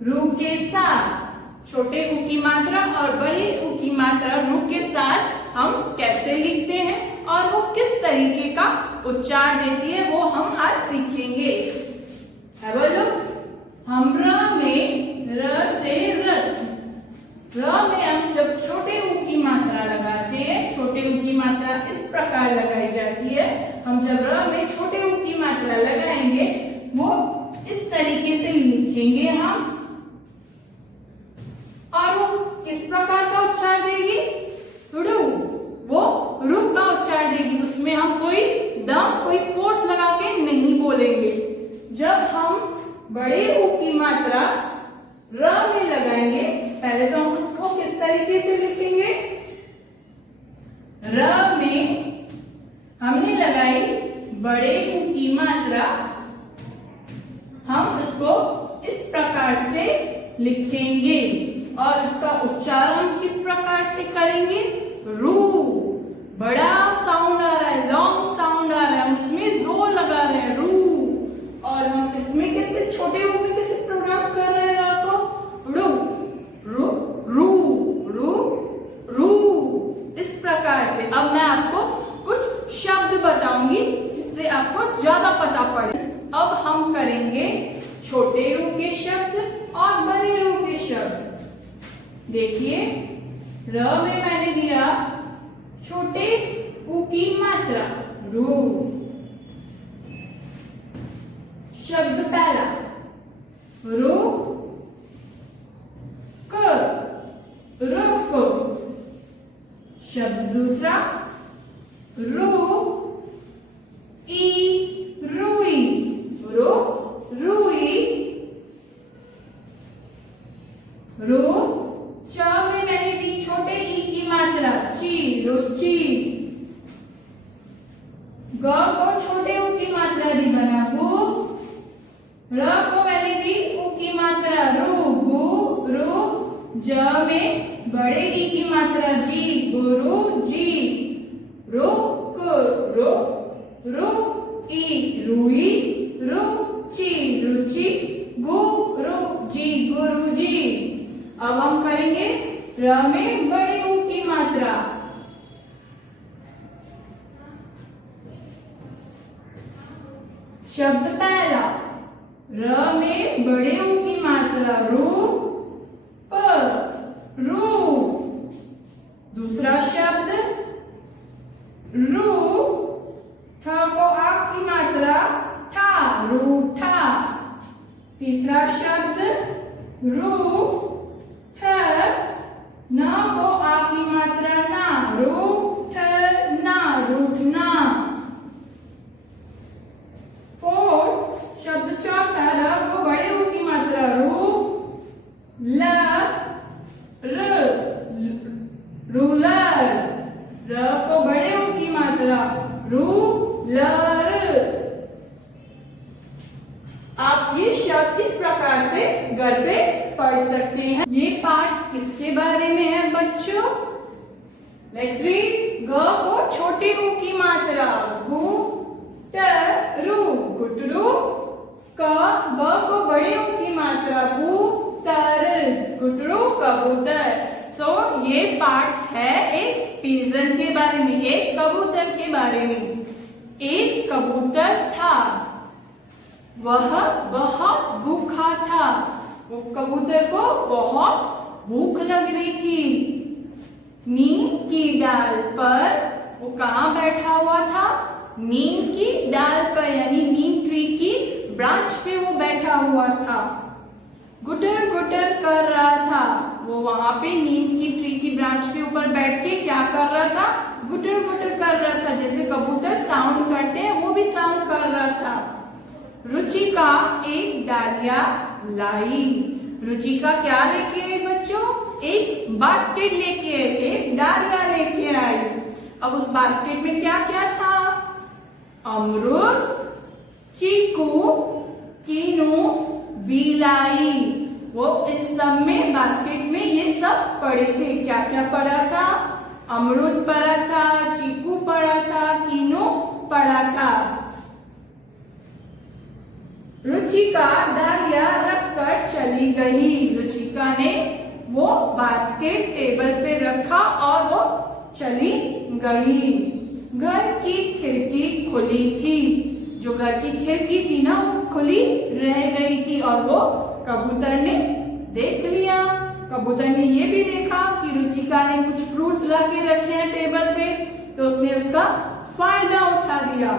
रू के साथ। छोटे ऊ की मात्रा और बड़े ऊ की मात्रा रू के साथ हम कैसे लिखते हैं और वो किस तरीके का उच्चार देती है वो हम आज सीखेंगे। है बोलो, हम र में र से रथ। र में हम जब छोटे ऊ की मात्रा लगाते हैं, छोटे ऊ की मात्रा इस प्रकार लगाई जाती है। हम जब र में छोटे ऊ की मात्रा लगाएंगे वो इस तरीके से लिखेंगे हम, और वो किस प्रकार का उच्चार देगी? रू। वो रू का उच्चार देगी, उसमें हम कोई दम कोई फोर्स लगा के नहीं बोलेंगे। जब हम बड़े ऊ की मात्रा र में लगाएंगे, पहले तो हम उसको किस तरीके से लिखेंगे? र में हमने लगाई बड़े ऊ की मात्रा, हम उसको इस प्रकार से लिखेंगे और इसका उच्चारण हम किस प्रकार से करेंगे? रू। बड़ा साउंड आ रहा है, लॉन्ग साउंड आ रहा है, हम उसमें जोर लगा रहे हैं, रू। और हम इसमें कैसे छोटे ऊ में कैसे प्रोनाउंस कर रहे हैं र को? रू रू रू रू रू, इस प्रकार से। अब मैं आपको कुछ शब्द बताऊंगी जिससे आपको ज्यादा पता पड़े। अब हम करेंगे छोटे रू के शब्द और बड़े रू के शब्द। देखिए, र में मैंने दिया छोटे ऊ की मात्रा रू। शब्द पहला रू क, रुक। शब्द दूसरा रू ई, रुई। रू रुई। रू च में मैंने दी छोटे ई की मात्रा ची, रुचि। ग को छोटे ऊ की मात्रा दी बना गु। र को मैंने दी ऊ की मात्रा रू, गु रू। ज में बड़े ई की मात्रा जी, गुरु जी। रुक, रू रू ई, रुई। रुचि, रुचि। गुरु जी, गुरु जी। अब हम करेंगे र में बड़े ऊ की मात्रा। शब्द पहला र में बड़े ऊ की मात्रा रू प, रू। दूसरा शब्द रू ठ को आ की मात्रा ठा, रूठा। तीसरा शब्द रू ठ न को आ की मात्रा ना, रूठ ना, रूठना। फोर्थ शब्द चौथा र को बड़े ऊ की मात्रा रू ल र, रूलर। र को बड़े ऊ की मात्रा रू लर। आप ये शब्द इस प्रकार से घर पे पढ़ सकते हैं। ये पाठ किसके बारे में है बच्चों? Let's read. ग को छोटे ऊ की मात्रा गु ट रू, गुटरू। क ब को बड़े ऊ की मात्रा बु तर, गुटरू, कबूतर। तो ये पाठ है एक पिजन के बारे में, एक कबूतर के बारे में। एक कबूतर था, वह बहुत भूखा था। वो कबूतर को बहुत भूख लग रही थी। नीम की डाल पर वो कहाँ बैठा हुआ था? नीम की डाल पर, यानी नीम ट्री की ब्रांच पे वो बैठा हुआ था। गुटर गुटर कर रहा था। वो वहां पे नीम की ट्री की ब्रांच के ऊपर बैठ के क्या कर रहा था? गुटर गुटर कर रहा था। जैसे कबूतर साउंड करते हैं वो भी साउंड कर रहा था। रुचिका एक डालिया लाई। रुचिका क्या लेके आई बच्चों? एक बास्केट लेके आई, एक डालिया लेके आई। अब उस बास्केट में क्या क्या था? अमरूद, चीकू, कीनू, बिलाई। वो इन सब में बास्केट में ये सब पड़े थे। क्या क्या पड़ा था? अमरूद पड़ा था, चीकू पड़ा था, कीनू पड़ा था। रुचिका डालिया रखकर चली चली गई। रुचिका ने वो बास्केट टेबल पे रखा और वो चली गई। घर की खिड़की खुली थी। जो घर की खिड़की थी ना वो खुली रह गई थी और वो कबूतर ने देख लिया। कबूतर ने ये भी देखा कि रुचिका ने कुछ फ्रूट्स ला के रखे हैं टेबल पे, तो उसने उसका फायदा उठा लिया।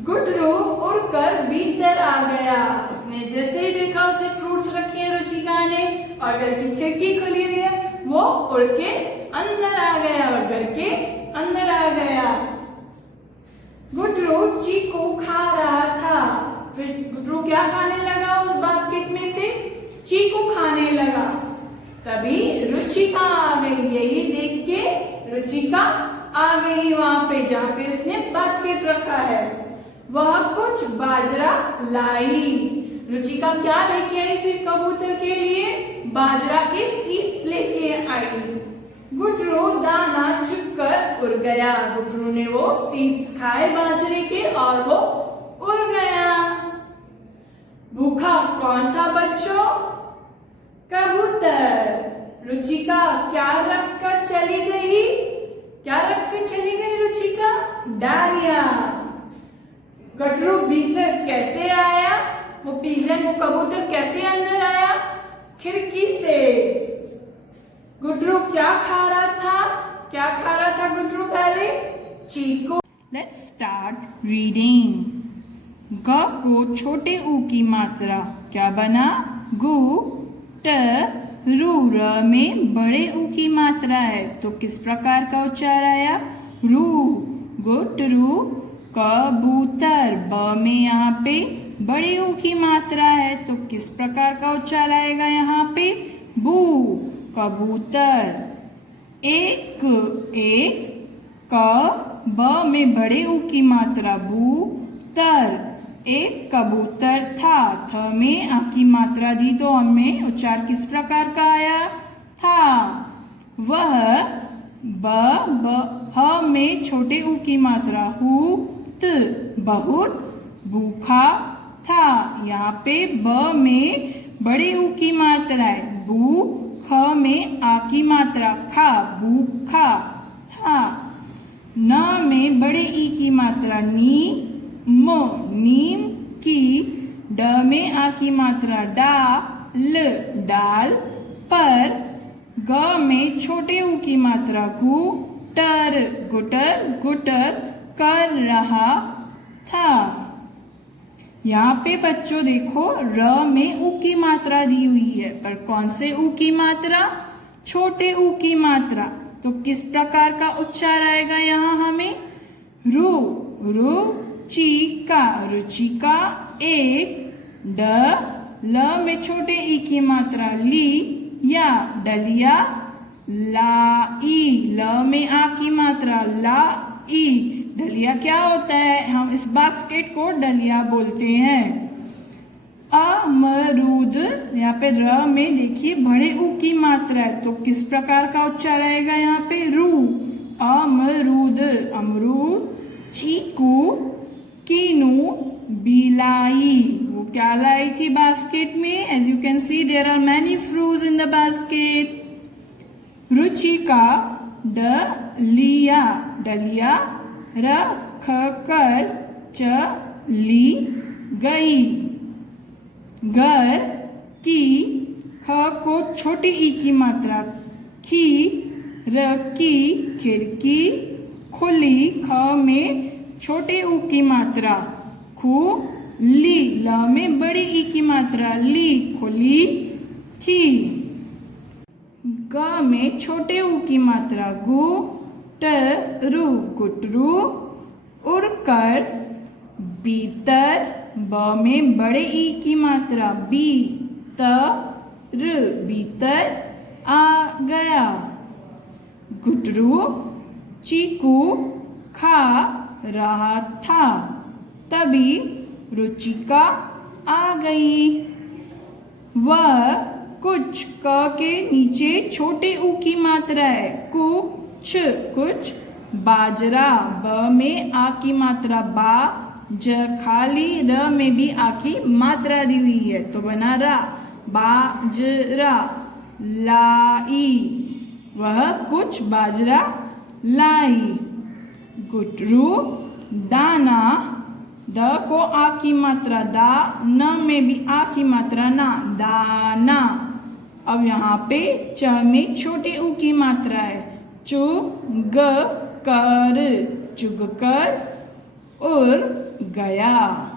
गुटरू उड़कर भीतर आ गया। उसने जैसे ही देखा उसने फ्रूट्स रखे हैं रुचिका ने और घर की खिड़की खुली हुई है, वो उड़ के अंदर आ गया और घर के अंदर आ गया। गुटरू चीकू खा रहा था। फिर गुटरू क्या खाने लगा? उस बास्केट में से चीकू खाने लगा। तभी रुचिका आ गई। यही देख के रुचिका आ गई वहां पे जहां पे उसने बास्केट रखा है। वह कुछ बाजरा लाई। रुचिका क्या लेके आई फिर कबूतर के लिए? बाजरा के सीड्स लेके आई। गुटरू दाना चुगकर उड़ गया। गुटरू ने वो सीड्स खाए बाजरे के और वो उड़ गया। भूखा कौन था बच्चों? कबूतर। रुचिका क्या रखकर चली गई? क्या रखकर चली गई रुचिका? डालिया। गुटरू भीतर कैसे आया? वो पिजन, वो कबूतर कैसे अंदर आया? खिड़की से। गुटरू क्या खा रहा था? क्या खा रहा था गुटरू पहले? चीकू। Let's start reading. ग को छोटे ऊ की मात्रा क्या बना? गु। ट रू। र में बड़े ऊ की मात्रा है तो किस प्रकार का उच्चार आया? रू। गुटरू। कबूतर। ब में यहाँ पे बड़े ऊ की मात्रा है तो किस प्रकार का उच्चार आएगा यहाँ पे? बू। कबूतर। एक। क ब में बड़े ऊ की मात्रा बू। तर। एक कबूतर था। थ में आ की मात्रा दी तो हमें उच्चार किस प्रकार का आया? था। वह। ह में छोटे ऊ की मात्रा हु। त। बहुत भूखा था। यहाँ पे ब में बड़े ऊ की मात्रा है बू। ख में आ की मात्रा खा। भूखा था। न में बड़े ई की मात्रा नी। म। नीम की। ड में आ की मात्रा डा। ल। डाल। पर। ग में छोटे ऊ की मात्रा गु। टर। गुटर। गुटर कर रहा था। यहाँ पे बच्चों देखो र में ऊ की मात्रा दी हुई है, पर कौन से ऊ की मात्रा? छोटे ऊ की मात्रा। तो किस प्रकार का उच्चार आएगा यहाँ हमें? रू। रू चीका। रुचिका। एक। ड। ल में छोटे ई की मात्रा ली। या। डलिया। लाई। ल में आ की मात्रा ला। ई। डलिया क्या होता है? हम इस बास्केट को डलिया बोलते हैं। अमरूद। यहाँ पे र में देखिए बड़े ऊ की मात्रा है तो किस प्रकार का उच्चार आएगा यहाँ पे? रू। अमरूद। अमरूद। चीकू। कीनू। बिलाई। वो क्या लाई थी बास्केट में? As you can see there are many fruits in the basket. Ruchika. डलिया। डलिया। रख कर चली गई। घर की। ख को छोटी ई की मात्रा खी। र की। खिड़की खुली। ख में छोटे ऊ की मात्रा खू। ली। ल में बड़ी ई की मात्रा ली। खुली थी। ग में छोटे ऊ की मात्रा गु। ट रू। गुटरू। उड़कर भीतर। ब में बड़े ई की मात्रा बी। त र। भीतर आ गया। गुटरू चीकू खा रहा था। तभी रुचिका आ गई। वह कुछ। क के नीचे छोटे ऊ की मात्रा है कुछ। कुछ बाजरा। ब में आ की मात्रा बा। खाली र में भी आ की मात्रा दी हुई है तो बना रा। बाजरा लाई, वह कुछ बाजरा लाई। गुटरू दाना, द को आ की मात्रा दा, न में भी आ की मात्रा ना, दाना। अब यहाँ पे च में छोटे ऊ की मात्रा है, चुग कर, चुग कर उड़ गया।